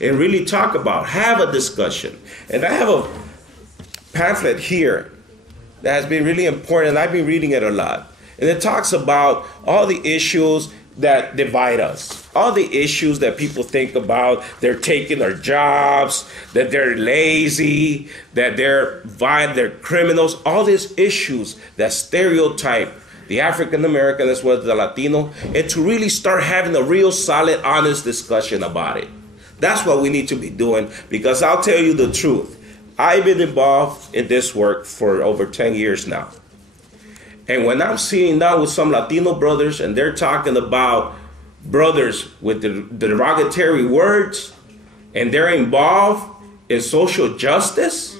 and really talk about, have a discussion. And I have a pamphlet here that has been really important, and I've been reading it a lot. And it talks about all the issues that divide us, all the issues that people think about. They're taking our jobs, that they're lazy, that they're violent, they're criminals, all these issues that stereotype the African American as well as the Latino, and to really start having a real solid, honest discussion about it. That's what we need to be doing, because I'll tell you the truth. I've been involved in this work for over 10 years now. And when I'm sitting down with some Latino brothers and they're talking about brothers with the derogatory words, and they're involved in social justice,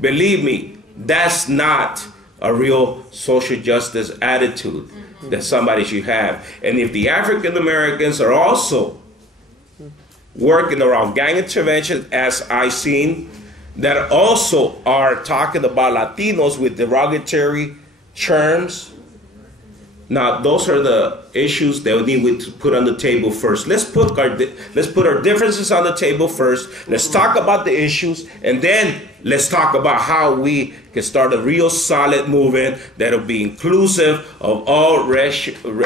believe me, that's not a real social justice attitude that somebody should have. And if the African Americans are also working around gang intervention, as I've seen, that also are talking about Latinos with derogatory terms, now those are the issues that we need to put on the table first. Let's put our differences on the table first. Let's talk about the issues, and then let's talk about how we can start a real solid movement that'll be inclusive of all racial groups.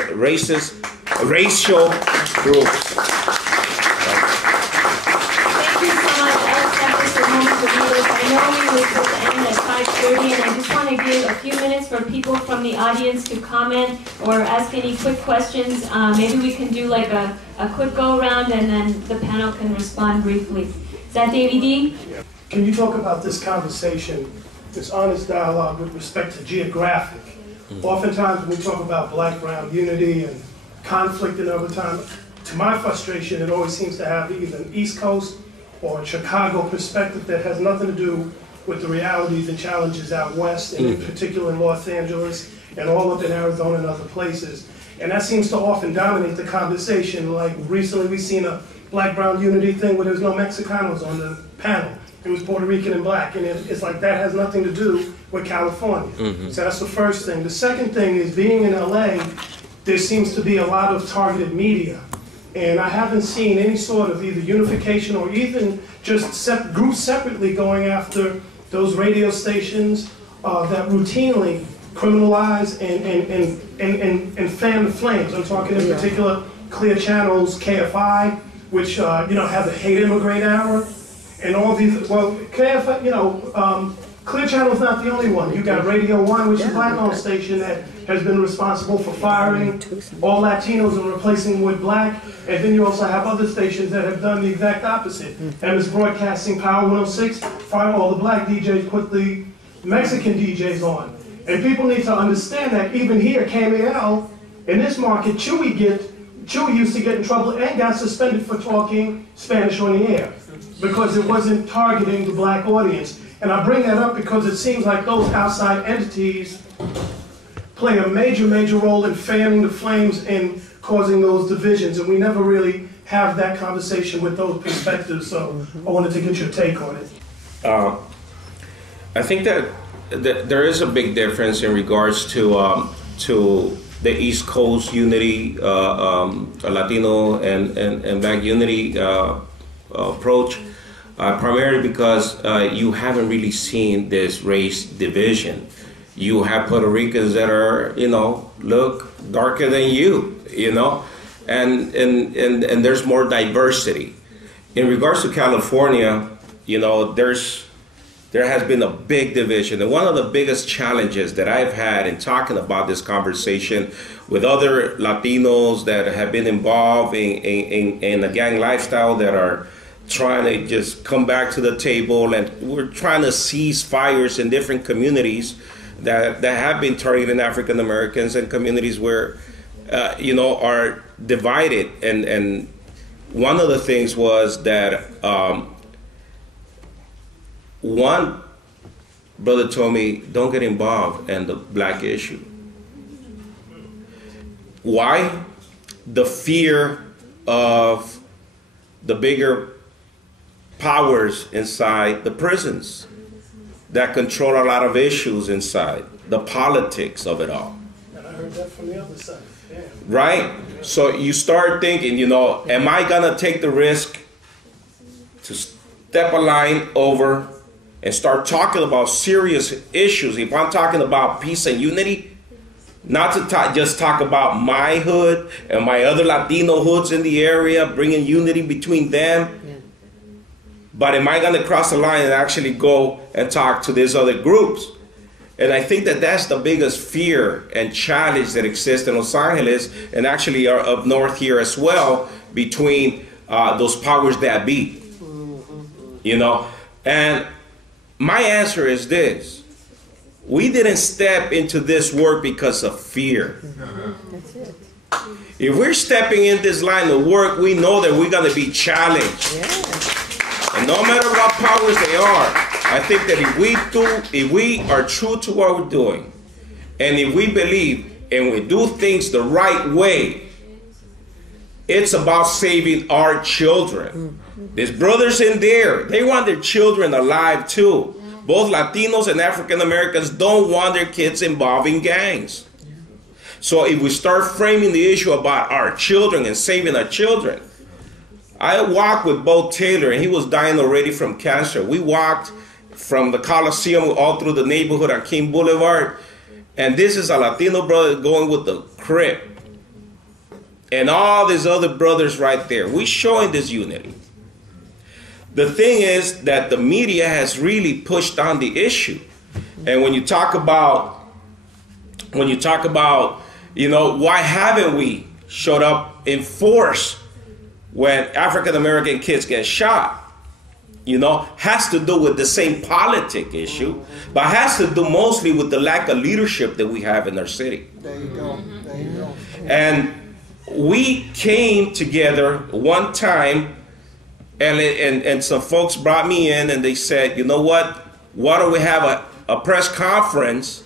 Thank you so much, Alex Sanchez, for Moments with Leaders. I know we were supposed to end at 5:30, and I just want to give a few minutes for people from the audience to comment or ask any quick questions. Maybe we can do like a quick go-around, and then the panel can respond briefly. Is that Davey D? Can you talk about this conversation, this honest dialogue with respect to geographic? Oftentimes when we talk about black-brown unity and conflict and over time, to my frustration, it always seems to have either an East Coast or a Chicago perspective that has nothing to do with the realities and challenges out west, and in particular in Los Angeles and all up in Arizona and other places. And that seems to often dominate the conversation. Like recently we've seen a black-brown unity thing where there's no Mexicanos on the panel. It was Puerto Rican and black, and it's like that has nothing to do with California. So that's the first thing. The second thing is, being in LA, there seems to be a lot of targeted media. And I haven't seen any sort of either unification or even just groups separately going after those radio stations that routinely criminalize and fan the flames. I'm talking in particular Clear Channel's KFI, which have the hate immigrant hour, and all these. Well, KFI, Clear Channel is not the only one. You got Radio 1, which is a black-owned station that has been responsible for firing all Latinos and replacing them with black. And then you also have other stations that have done the exact opposite. MS Broadcasting, Power 106, fire all the black DJs, put the Mexican DJs on. And people need to understand that even here, KMAL, in this market, Chewy used to get in trouble and got suspended for talking Spanish on the air because it wasn't targeting the black audience. And I bring that up because it seems like those outside entities play a major role in fanning the flames and causing those divisions, and we never really have that conversation with those perspectives, so I wanted to get your take on it. I think that there is a big difference in regards to the East Coast unity, Latino and black unity approach, primarily because you haven't really seen this race division. You have Puerto Ricans that are, look darker than you, and there's more diversity. In regards to California, there has been a big division. And one of the biggest challenges that I've had in talking about this conversation with other Latinos that have been involved in a gang lifestyle, that are trying to just come back to the table, and we're trying to cease fires in different communities that have been targeting African Americans, and communities where are divided. And one of the things was that one brother told me, don't get involved in the black issue. Why? The fear of the bigger powers inside the prisons that control a lot of issues inside, the politics of it all. And I heard that from the other side. Yeah. Right? So you start thinking, am I gonna take the risk to step a line over and start talking about serious issues. If I'm talking about peace and unity, not to just talk about my hood and my other Latino hoods in the area, bringing unity between them. But am I going to cross the line and actually go and talk to these other groups? And I think that that's the biggest fear and challenge that exists in Los Angeles and actually up north here as well between those powers that be. You know, and my answer is this. We didn't step into this work because of fear. That's it. If we're stepping in this line of work, we know that we're going to be challenged. Yeah. And no matter what powers they are, I think that if we are true to what we're doing, and if we believe and we do things the right way, it's about saving our children. There's brothers in there, they want their children alive too. Both Latinos and African Americans don't want their kids involved in gangs. So if we start framing the issue about our children and saving our children, I walked with Bo Taylor, and he was dying already from cancer. We walked from the Coliseum all through the neighborhood on King Boulevard, and this is a Latino brother going with the crib. And all these other brothers right there. We're showing this unity. The thing is that the media has really pushed on the issue. And when you talk about, you know, why haven't we showed up in force when African American kids get shot? You know, has to do with the same politic issue, but has to do mostly with the lack of leadership that we have in our city. There you go. There you go. And we came together one time, and some folks brought me in and they said, you know what, why don't we have a press conference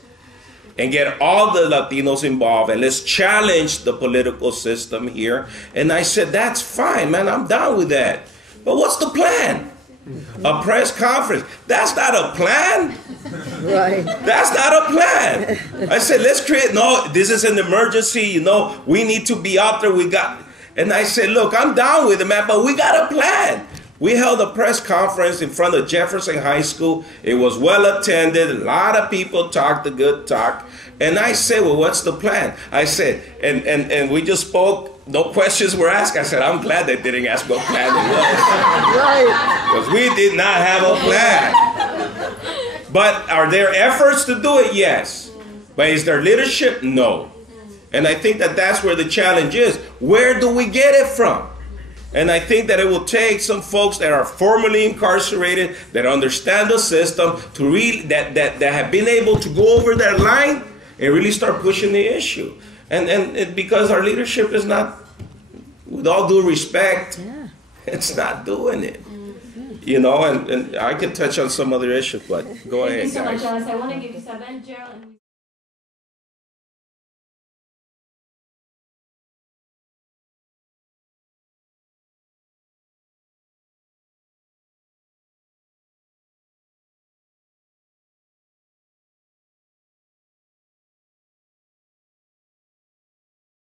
and get all the Latinos involved and let's challenge the political system here. And I said, that's fine, man, I'm down with that. But what's the plan? A press conference. That's not a plan. Right. That's not a plan. I said, let's create, no, this is an emergency, you know, we need to be out there, and I said, look, I'm down with it, man, but we got a plan. We held a press conference in front of Jefferson High School. It was well attended. A lot of people talked the good talk. And I said, well, what's the plan? I said, and we just spoke. No questions were asked. I said, I'm glad they didn't ask what plan it was. Right. Because we did not have a plan. But are there efforts to do it? Yes. But is there leadership? No. And I think that that's where the challenge is. Where do we get it from? And I think that it will take some folks that are formerly incarcerated, that understand the system, to really that have been able to go over that line and really start pushing the issue. And because our leadership is not, with all due respect, it's not doing it. You know, and I can touch on some other issues, but go ahead, Thank you so guys. much, Alex. I want to give Isabel, Gerald, and